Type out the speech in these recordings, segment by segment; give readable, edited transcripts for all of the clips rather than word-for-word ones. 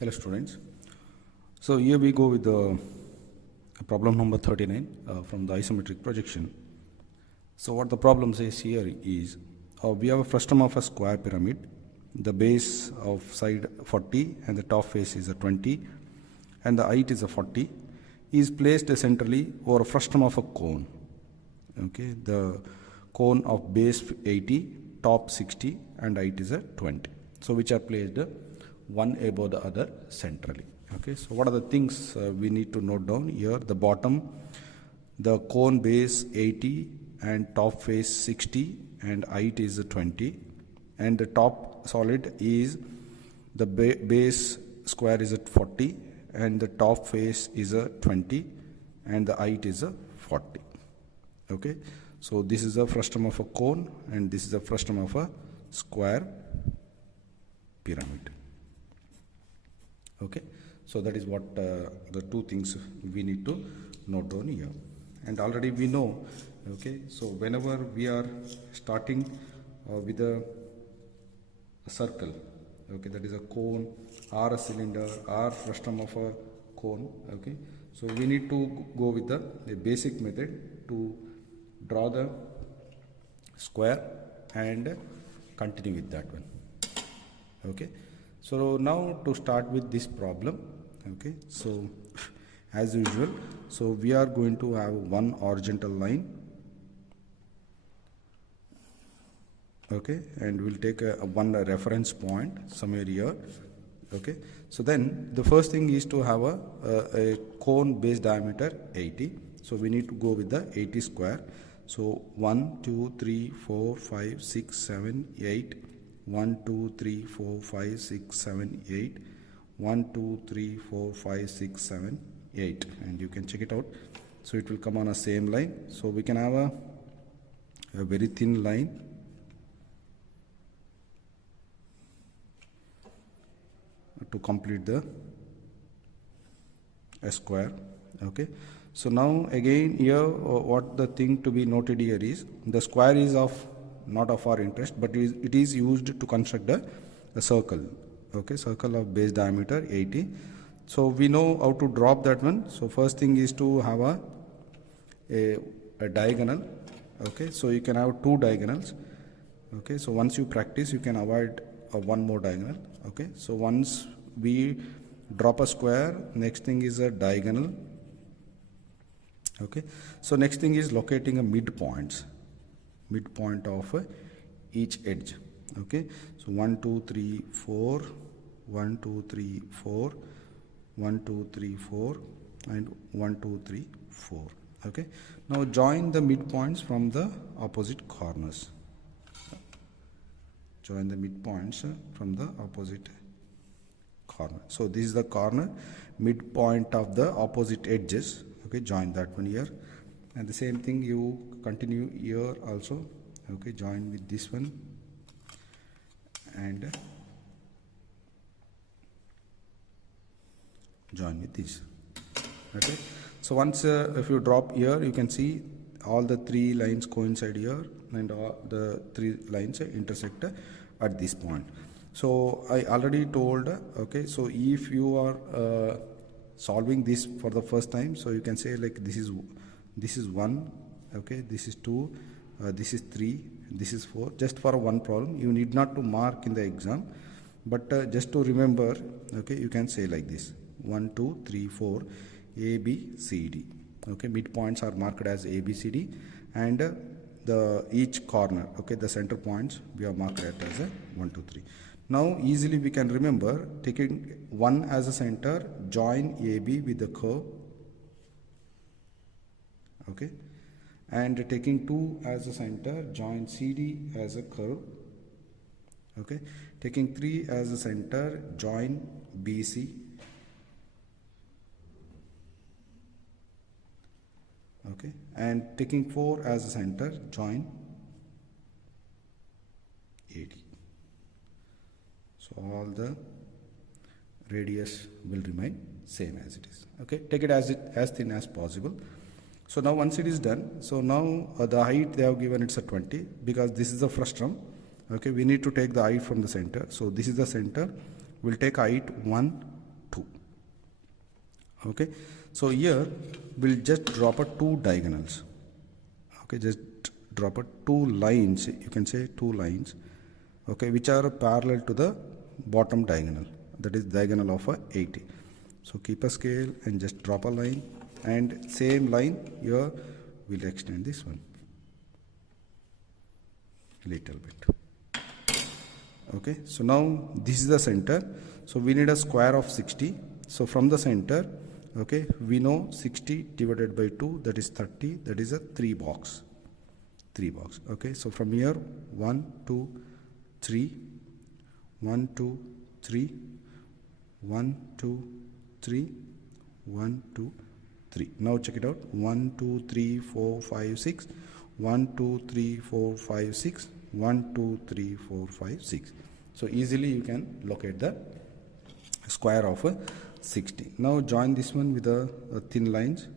Hello students. So here we go with the problem number 39 from the isometric projection. So what the problem says here is we have a frustum of a square pyramid. The base of side 40 and the top face is a 20 and the height is a 40 is placed centrally over a frustum of a cone. Okay, the cone of base 80, top 60 and height is a 20. So which are placed one above the other centrally. Okay, so what are the things we need to note down here? The bottom, the cone base 80 and top face 60 and height is 20, and the top solid is the base square is at 40 and the top face is a 20 and the height is a 40. Okay, so this is the frustum of a cone and this is the frustum of a square pyramid. Okay, so that is what the two things we need to note down here. And already we know, okay, so whenever we are starting with a circle, okay, that is a cone or a cylinder or frustum of a cone, okay, so we need to go with the basic method to draw the square and continue with that one. Okay, so now to start with this problem, okay, so as usual, so we are going to have one horizontal line, okay, and we'll take one reference point somewhere here. Okay, so then the first thing is to have a cone base diameter 80, so we need to go with the 80 square. So 1 2 3 4 5 6 7 8 1 2 3 4 5 6 7 8 1 2 3 4 5 6 7 8, and you can check it out. So it will come on a same line, so we can have a very thin line to complete the square. Okay, so now again here what the thing to be noted here is the square is of not of our interest, but it is used to construct a circle. Okay, circle of base diameter 80. So we know how to drop that one. So first thing is to have a diagonal. Okay, so you can have two diagonals. Okay, so once you practice you can avoid one more diagonal. Okay, so once we drop a square, next thing is a diagonal. Okay, so next thing is locating a midpoint of each edge. Okay, so 1 2 3 4 1 2 3 4 1 2 3 4 and 1 2 3 4. Okay, now join the midpoints from the opposite corners. Join the midpoints from the opposite corner. So this is the corner midpoint of the opposite edges. Okay, join that one here, and the same thing you continue here also. Okay, join with this one and join with this. Okay, so once if you drop here, you can see all the three lines coincide here and all the three lines intersect at this point. So I already told, okay, so if you are solving this for the first time, so you can say like this is 1, okay, this is 2, this is 3, this is 4. Just for one problem, you need not to mark in the exam, but just to remember, okay, you can say like this: 1 2 3 4 A B C D. Okay, midpoints are marked as A B C D, and the each corner, okay, the center points we are marked as a 1 2 3. Now easily we can remember, taking 1 as a center, join AB with the curve. Okay, and taking 2 as a center, join CD as a curve. Okay, taking 3 as a center, join BC. Okay, and taking 4 as a center, join AD. So all the radius will remain same as it is. Okay, take it as thin as possible. So now once it is done, so now the height they have given, it's a 20 because this is the frustum. Okay, we need to take the height from the center. So this is the center. We'll take height 1, 2. Okay, so here we'll just drop a 2 diagonals. Okay, just drop a 2 lines, you can say 2 lines, okay, which are parallel to the bottom diagonal, that is diagonal of a 80. So keep a scale and just drop a line, and same line here we'll extend this one little bit. Okay, so now this is the center, so we need a square of 60. So from the center, okay, we know 60 divided by 2, that is 30, that is a 3 box. Okay, so from here 1 2 3 1 2 3 1 2 3 1 2 3. Now check it out, 1 2 3 4 5 6 1 2 3 4 5 6 1 2 3 4 5 6. So easily you can locate the square of 60. Now join this one with the thin lines.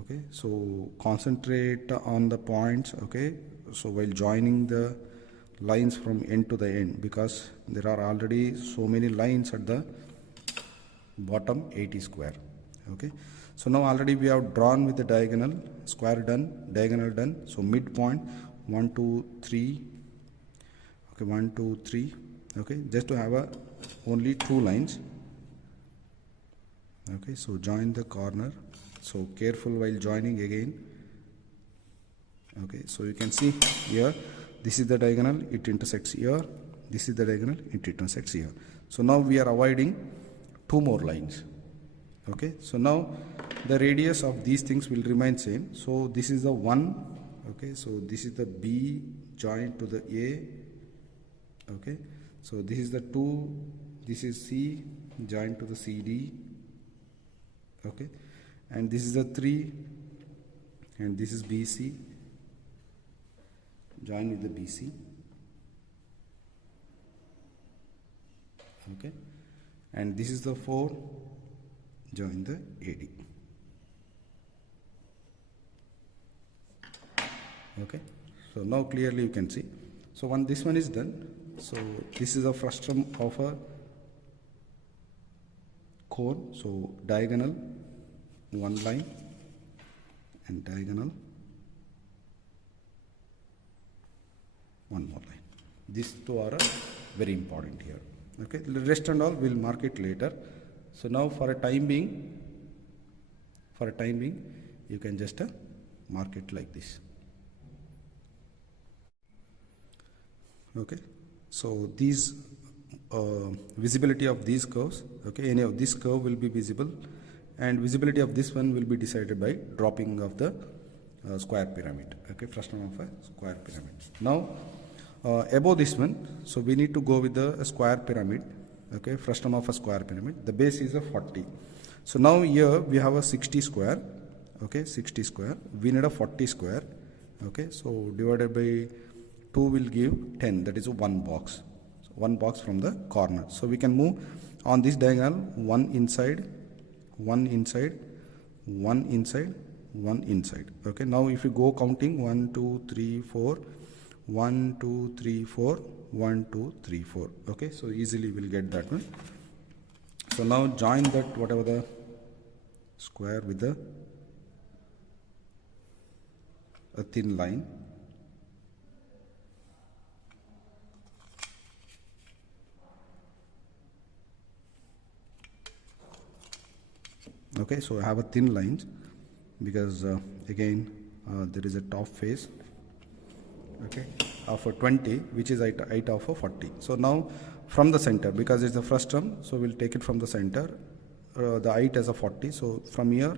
Okay, so concentrate on the points. Okay, so while joining the lines from end to the end, because there are already so many lines at the bottom 80 square. Okay, so now already we have drawn with the diagonal, square done, diagonal done. So midpoint 1 2 3. Okay, 1 2 3. Okay, just to have a only 2 lines. Okay, so join the corner. So careful while joining again. Okay, so you can see here, this is the diagonal, it intersects here. This is the diagonal, it intersects here. So now we are avoiding 2 more lines. Okay, so now the radius of these things will remain same. So this is the 1. Okay, so this is the B joined to the A. Okay, so this is the 2. This is C joined to the CD. Okay, and this is the 3, and this is BC join with the BC. Okay, and this is the 4 join the AD. Okay, so now clearly you can see. So when this one is done, so this is a frustum of a cone. So diagonal 1 line and diagonal 1 more line. These 2 are very important here. Okay, the rest and all we'll mark it later. So now for a time being, you can just mark it like this. Okay, so these visibility of these curves, okay, any of this curve will be visible, and visibility of this one will be decided by dropping of the square pyramid. Okay, frustum of a square pyramid. Now above this one, so we need to go with the square pyramid. Okay, frustum of a square pyramid, the base is a 40. So now here we have a 60 square. Okay, 60 square, we need a 40 square. Okay, so divided by 2 will give 10, that is 1 box. So 1 box from the corner. So we can move on this diagonal, 1 inside, 1 inside, 1 inside, 1 inside. Okay, now if you go counting 1 2 3 4, 1 2 3 4, 1 2 3 4. Okay, so easily we'll get that one. So now join that whatever the square with the a thin line. Okay, so I have a thin lines because again there is a top face, okay, of a 20 which is height of a 40. So now from the center, because it's the frustum, so we'll take it from the center, the height as a 40. So from here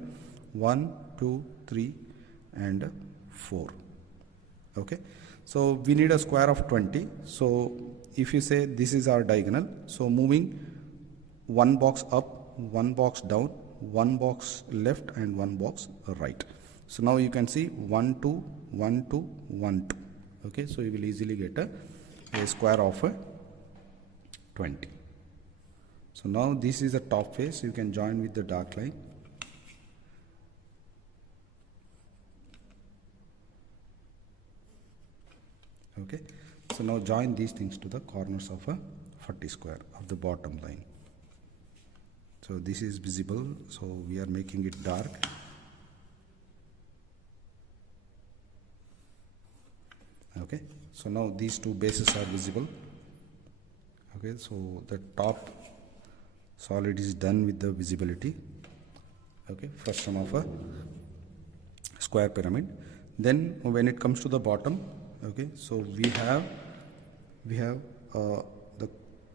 1 2 3 and 4. Okay, so we need a square of 20. So if you say this is our diagonal, so moving 1 box up, 1 box down, 1 box left and 1 box right. So now you can see 1 2 1 2 1 2. Okay, so you will easily get a square of 20. So now this is the top face, you can join with the dark line. Okay, so now join these things to the corners of a 40 square of the bottom line. So this is visible, so we are making it dark. Okay, so now these two bases are visible. Okay, so the top solid is done with the visibility. Okay, frustum of a square pyramid. Then when it comes to the bottom, okay, so we have the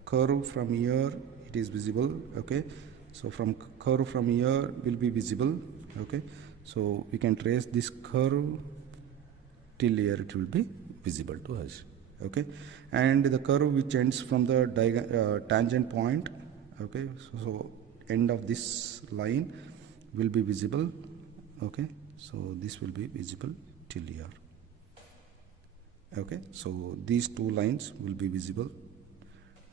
curve from here, it is visible. Okay, so from curve from here will be visible. Okay, so we can trace this curve till here, it will be visible to us. Okay, and the curve which ends from the tangent point. Okay, so end of this line will be visible. Okay, so this will be visible till here. Okay, so these two lines will be visible,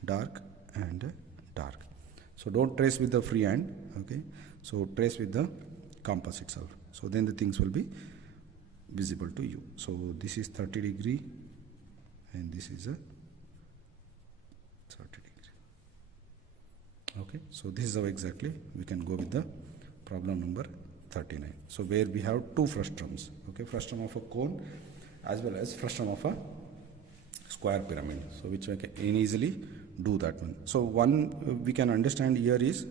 dark and dark. So don't trace with the free hand. Okay, so trace with the compass itself, so then the things will be visible to you. So this is 30 degree and this is a 30 degree. Okay, so this is how exactly we can go with the problem number 39. So where we have two frustums. Okay, frustum of a cone as well as frustum of a square pyramid, so which I can easily do that one. So one we can understand here is,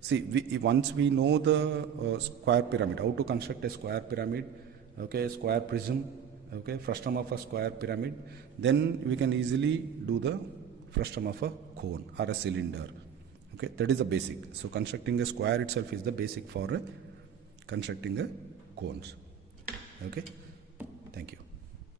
see, once we know the square pyramid, how to construct a square pyramid, okay, square prism, okay, frustum of a square pyramid, then we can easily do the frustum of a cone or a cylinder. Okay, that is the basic. So constructing a square itself is the basic for constructing a cones. Okay,